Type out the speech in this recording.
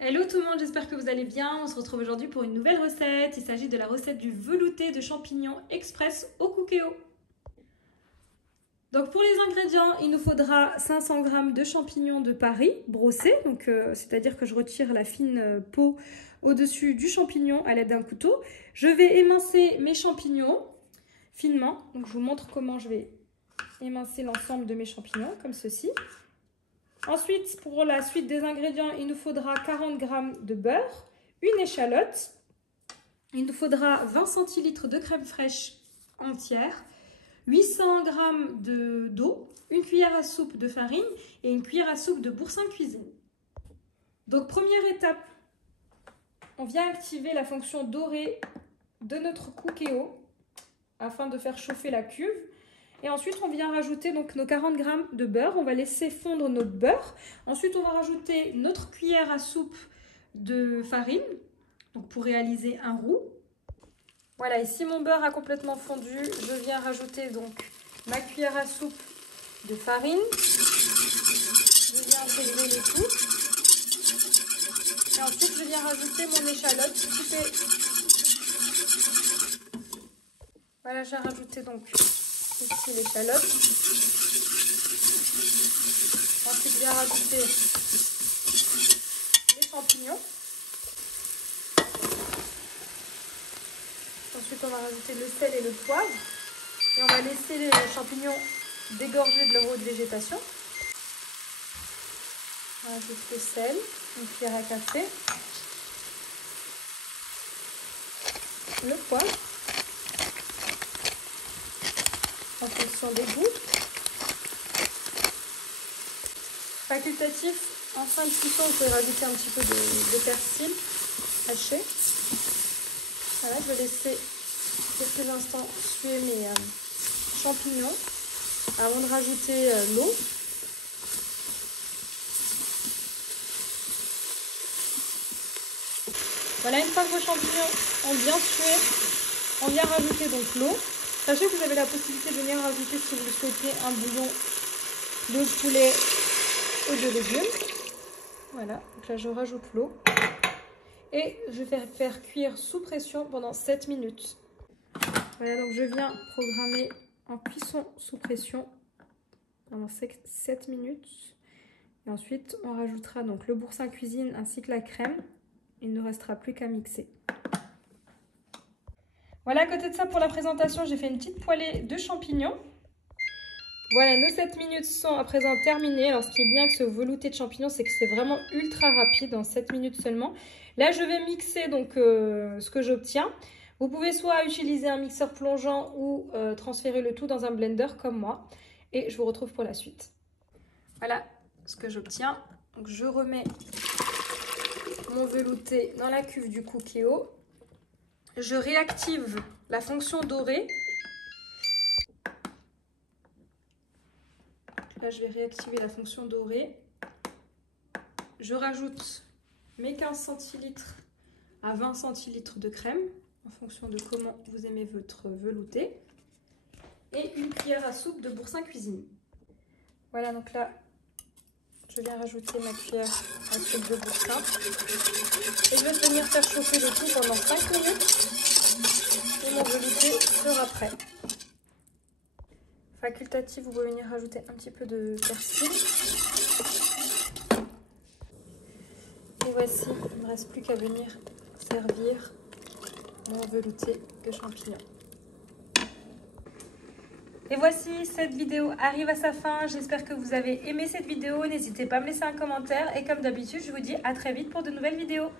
Hello tout le monde, j'espère que vous allez bien. On se retrouve aujourd'hui pour une nouvelle recette. Il s'agit de la recette du velouté de champignons express au cookéo. Donc pour les ingrédients, il nous faudra 500 g de champignons de Paris brossés, c'est-à-dire que je retire la fine peau au-dessus du champignon à l'aide d'un couteau. Je vais émincer mes champignons finement. Donc je vous montre comment je vais émincer l'ensemble de mes champignons, comme ceci. Ensuite, pour la suite des ingrédients, il nous faudra 40 g de beurre, une échalote, il nous faudra 20 centilitres de crème fraîche entière, 800 g d'eau, une cuillère à soupe de farine et une cuillère à soupe de boursin cuisine. Donc première étape, on vient activer la fonction dorée de notre cookéo afin de faire chauffer la cuve. Et ensuite, on vient rajouter donc nos 40 g de beurre. On va laisser fondre notre beurre. Ensuite, on va rajouter notre cuillère à soupe de farine donc pour réaliser un roux. Voilà, ici mon beurre a complètement fondu. Je viens rajouter donc ma cuillère à soupe de farine. Je viens intégrer le tout. Et ensuite, je viens rajouter mon échalote coupée. Voilà, j'ai rajouté donc ici l'échalote. Ensuite, je viens rajouter les champignons. Ensuite, on va rajouter le sel et le poivre. Et on va laisser les champignons dégorger de leur eau de végétation. On rajoute le sel, une cuillère à café, le poivre, en fonction des goûts. Facultatif, en fin de cuisson, vous pouvez rajouter un petit peu de persil haché. Voilà, je vais laisser quelques instants suer mes champignons avant de rajouter l'eau. Voilà, une fois que vos champignons ont bien sué, on vient rajouter donc l'eau. Sachez que vous avez la possibilité de venir rajouter, si vous le souhaitez, un bouillon de poulet ou de légumes. Voilà, donc là je rajoute l'eau. Et je vais faire cuire sous pression pendant 7 minutes. Voilà, donc je viens programmer en cuisson sous pression pendant 7 minutes. Et ensuite, on rajoutera donc le boursin cuisine ainsi que la crème. Il ne restera plus qu'à mixer. Voilà, à côté de ça, pour la présentation, j'ai fait une petite poêlée de champignons. Voilà, nos 7 minutes sont à présent terminées. Alors, ce qui est bien avec ce velouté de champignons, c'est que c'est vraiment ultra rapide, en 7 minutes seulement. Là, je vais mixer donc ce que j'obtiens. Vous pouvez soit utiliser un mixeur plongeant ou transférer le tout dans un blender comme moi. Et je vous retrouve pour la suite. Voilà ce que j'obtiens. Donc, je remets mon velouté dans la cuve du cookéo. Je réactive la fonction dorée. Là, je vais réactiver la fonction dorée. Je rajoute mes 15 centilitres à 20 centilitres de crème, en fonction de comment vous aimez votre velouté. Et une cuillère à soupe de boursin cuisine. Voilà, donc là, je viens rajouter ma cuillère à soupe de boursin. Et je vais venir faire chauffer le tout pendant 5 minutes. Et mon velouté sera prêt. Facultatif, vous pouvez venir rajouter un petit peu de persil. Et voici, il ne me reste plus qu'à venir servir mon velouté de champignons. Et voici, cette vidéo arrive à sa fin. J'espère que vous avez aimé cette vidéo. N'hésitez pas à me laisser un commentaire. Et comme d'habitude, je vous dis à très vite pour de nouvelles vidéos.